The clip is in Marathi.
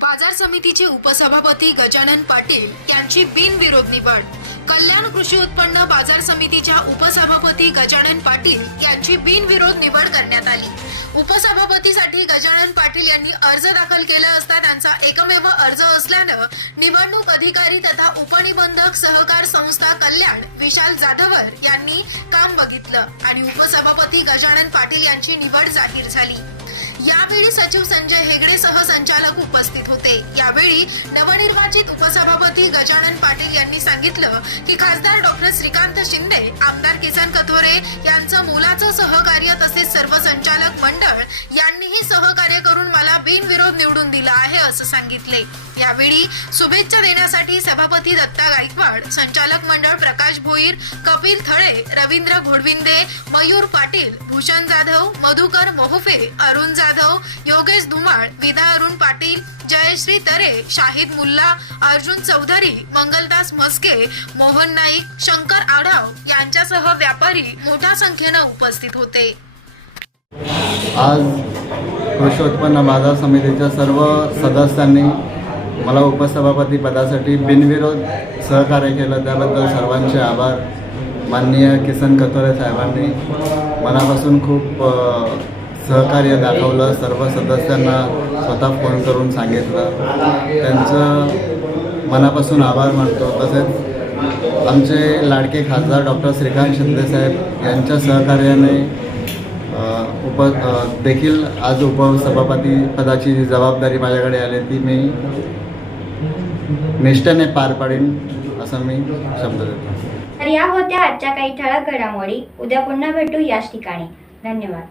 बाजार समितीचे उपसभापती गजानन पाटील यांची बिनविरोध निवड कल्याण कृषी उत्पन्न बाजार समितीच्या उपसभापती गजानन पाटील यांची बिनविरोध निवड करण्यात आली. उपसभापतीसाठी गजानन पाटील यांनी अर्ज दाखल केला असता त्यांचा एकमेव अर्ज असल्यानं निवडणूक अधिकारी तथा उपनिबंधक सहकार संस्था कल्याण विशाल जाधवर यांनी काम बघितलं आणि उपसभापती गजानन पाटील यांची निवड जाहीर झाली. यावेळी सचिव संजय हेगडेसह संचालक उपस्थित होते. यावेळी नवनिर्वाचित उपसभापती गजानन पाटील यांनी सांगितलं की खासदार डॉक्टर श्रीकांत शिंदे आमदार किसन कथोरे यांचं मुलाचं सहकार्य तसेच सर्व संचालक मंडळ यांनीही सहकार्य करून दिला आहे असं सांगितले. यावेळी शुभेच्छा देण्यासाठी सभापती दत्ता गायकवाड संचालक मंडळ प्रकाश भोईर कपिल थळे रवींद्र घोडविंदे मयूर पाटील भूषण जाधव मधुकर मोहफे अरुण जाधव योगेश धुमाळ विदा अरुण पाटील जयश्री तरे शाहिद मुल्ला अर्जुन चौधरी मंगलदास म्हस्के मोहन नाईक शंकर आढाव यांच्यासह व्यापारी मोठ्या संख्येनं उपस्थित होते. आज कृषी उत्पन्न बाजार समितीच्या सर्व सदस्यांनी मला उपसभापती पदासाठी बिनविरोध सहकार्य केलं. त्याबद्दल सर्वांचे आभार. माननीय किसन कथोरे साहेबांनी मनापासून खूप सहकार्य दाखवलं. सर्व सदस्यांना स्वतः फोन करून सांगितलं. त्यांचं मनापासून आभार मानतो. तसेच आमचे लाडके खासदार डॉक्टर श्रीकांत शिंदेसाहेब यांच्या सहकार्याने उप देखील आज उपसभापती पदाची जी जबाबदारी माझ्याकडे आली ती मी निष्ठेने पार पाडीन असं मी शब्द देतो. तर या होत्या आजच्या काही ठळक घडामोडी. उद्या पुन्हा भेटू याच ठिकाणी. धन्यवाद.